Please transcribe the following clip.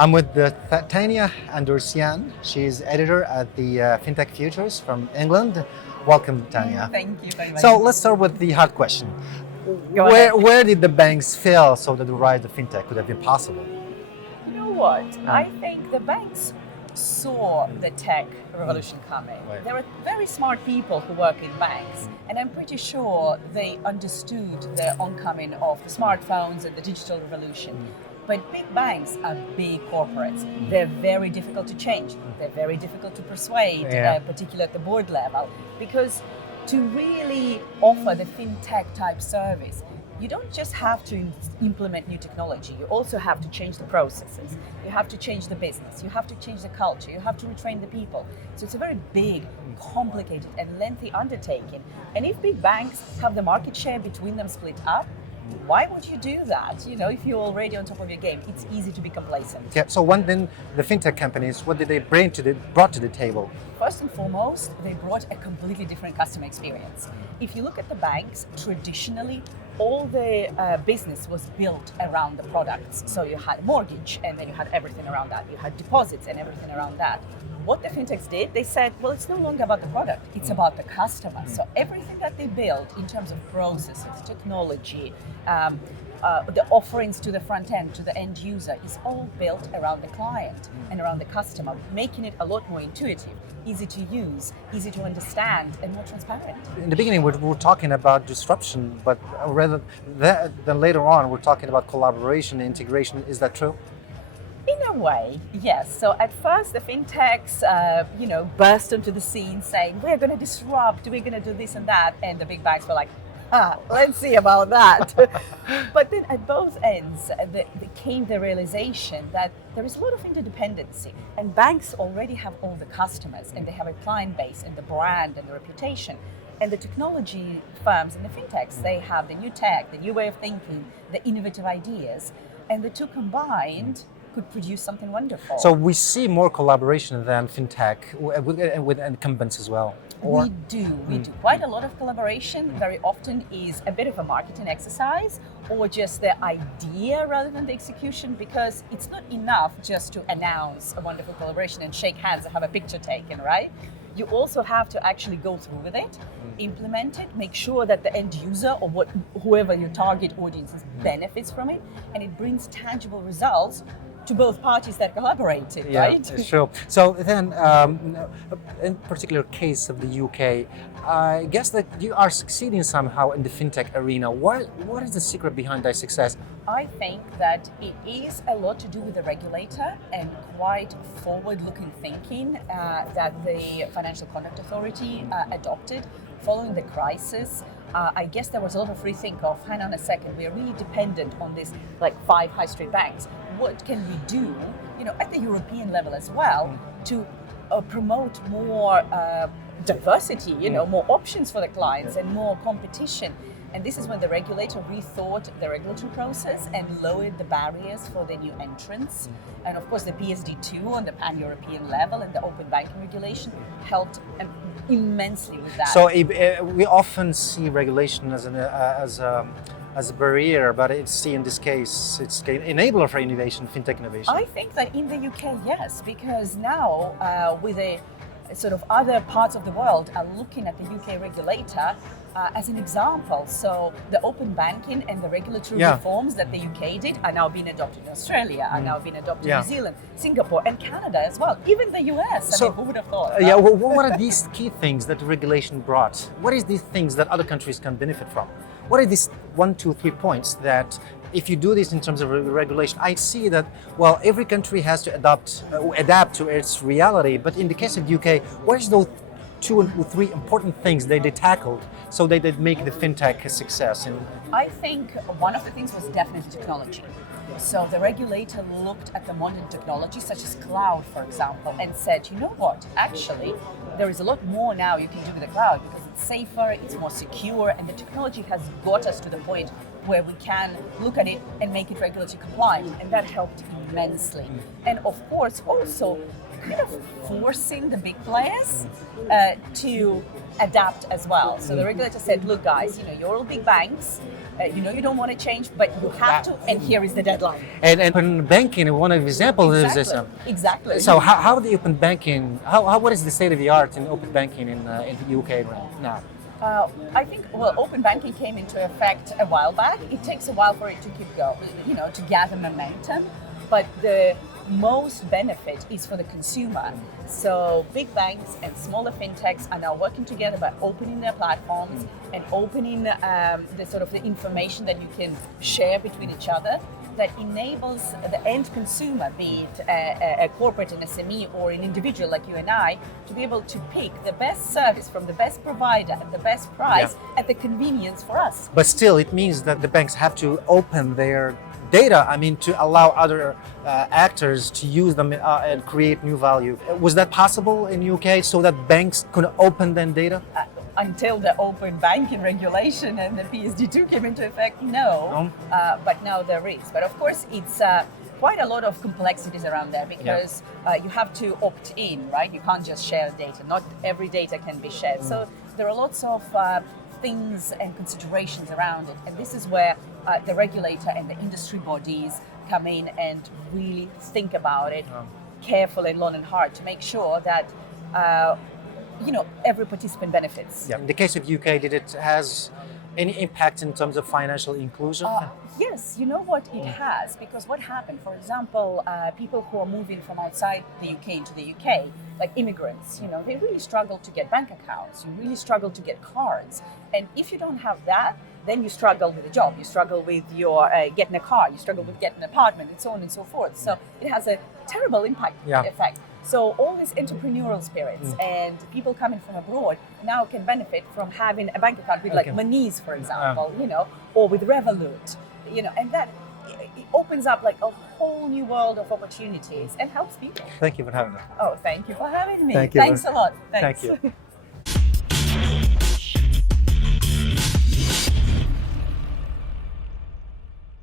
I'm with Tanya Andreasyan. She's editor at the FinTech Futures from England. Welcome, Tanya. Thank you very much. So let's start with the hard question. Go ahead. Where did the banks fail so that the rise of FinTech could have been possible? You know what? I think the banks saw the tech revolution coming. Right. There are very smart people who work in banks, and I'm pretty sure they understood the oncoming of the smartphones and the digital revolution. But big banks are big corporates. They're very difficult to change. They're very difficult to persuade, particularly at the board level, because to really offer the fintech type service, you don't just have to implement new technology, you also have to change the processes. You have to change the business, you have to change the culture, you have to retrain the people. So it's a very big, complicated and lengthy undertaking. And if big banks have the market share between them split up, why would you do that? You know, if you're already on top of your game, it's easy to be complacent. Yeah. So then the FinTech companies, what did they brought to the table? First and foremost, they brought a completely different customer experience. If you look at the banks, traditionally, all the business was built around the products. So you had mortgage, and then you had everything around that. You had deposits and everything around that. What the fintechs did, they said, well, it's no longer about the product, it's about the customer. So everything that they built in terms of processes, technology, the offerings to the front end, to the end user, is all built around the client and around the customer, making it a lot more intuitive, easy to use, easy to understand, and more transparent. In the beginning, we're talking about disruption, but rather than later on, we're talking about collaboration, integration. Is that true? In a way, yes. So at first, the fintechs, burst onto the scene saying, we're going to disrupt, we're going to do this and that. And the big banks were like, let's see about that. But then at both ends, there came the realization that there is a lot of interdependency. And banks already have all the customers, and they have a client base, and the brand, and the reputation. And the technology firms and the fintechs, they have the new tech, the new way of thinking, the innovative ideas. And the two combined could produce something wonderful. So we see more collaboration than FinTech with incumbents as well. Or? We do quite a lot of collaboration. Very often is a bit of a marketing exercise, or just the idea rather than the execution, because it's not enough just to announce a wonderful collaboration and shake hands and have a picture taken, right? You also have to actually go through with it, implement it, make sure that the end user or whoever your target audience is benefits from it, and it brings tangible results to both parties that collaborated, right? Yeah, sure. So then, in particular case of the UK, I guess that you are succeeding somehow in the fintech arena. What is the secret behind that success? I think that it is a lot to do with the regulator and quite forward-looking thinking that the Financial Conduct Authority adopted following the crisis. I guess there was a lot of rethink of, hang on a second, we are really dependent on this, like 5 high street banks. What can we do, at the European level as well, to promote more diversity, more options for the clients and more competition. And this is when the regulator rethought the regulatory process and lowered the barriers for the new entrants. And of course, the PSD2 on the pan-European level and the open banking regulation helped immensely with that. So we often see regulation as a barrier, but it's in this case, it's an enabler for innovation, fintech innovation. I think that in the UK, yes, because now with a sort of other parts of the world are looking at the UK regulator as an example. So the open banking and the regulatory reforms that the UK did are now being adopted in Australia, are now being adopted in New Zealand, Singapore, and Canada as well. Even the US. So, who would have thought? What are these key things that the regulation brought? What is these things that other countries can benefit from? What are these 1, 2, 3 points that, if you do this in terms of regulation, I see that, every country has to adapt to its reality. But in the case of the UK, what is those 2 or 3 important things they tackled so they did make the fintech a success? I think one of the things was definitely technology. So the regulator looked at the modern technology, such as cloud, for example, and said, you know what, actually, there is a lot more now you can do with the cloud because it's safer, it's more secure, and the technology has got us to the point where we can look at it and make it regulatory compliant, and that helped immensely. And of course, also kind of forcing the big players to adapt as well. So the regulator said, look guys, you're all big banks, you don't want to change, but you have to, and here is the deadline. And open banking, one of the examples is this. Exactly. So how the open banking, what is the state of the art in open banking in the UK now? I think, open banking came into effect a while back. It takes a while for it to keep going, to gather momentum. But the most benefit is for the consumer. So big banks and smaller fintechs are now working together by opening their platforms and opening the sort of the information that you can share between each other, that enables the end consumer, be it a corporate, an SME, or an individual like you and I, to be able to pick the best service from the best provider at the best price at the convenience for us. But still, it means that the banks have to open their data, to allow other actors to use them and create new value. Was that possible in UK so that banks could open their data? Until the open banking regulation and the PSD2 came into effect, no. But now there is. But of course, it's quite a lot of complexities around there because you have to opt in, right? You can't just share data. Not every data can be shared. So there are lots of things and considerations around it. And this is where the regulator and the industry bodies come in and really think about it carefully and long and hard to make sure that every participant benefits. In the case of UK, did it has any impact in terms of financial inclusion? Yes, you know what, it has, because what happened, for example, people who are moving from outside the UK into the UK, like immigrants, they really struggle to get bank accounts, you really struggle to get cards. And if you don't have that, then you struggle with a job, you struggle with your getting a car, you struggle with getting an apartment, and so on and so forth. So it has a terrible effect. So all these entrepreneurial spirits and people coming from abroad now can benefit from having a bank account with like Monese, for example, or with Revolut, and that it opens up like a whole new world of opportunities and helps people. Thank you for having me. Oh, thank you for having me. Thank you. Thanks a lot. Thanks. Thank you.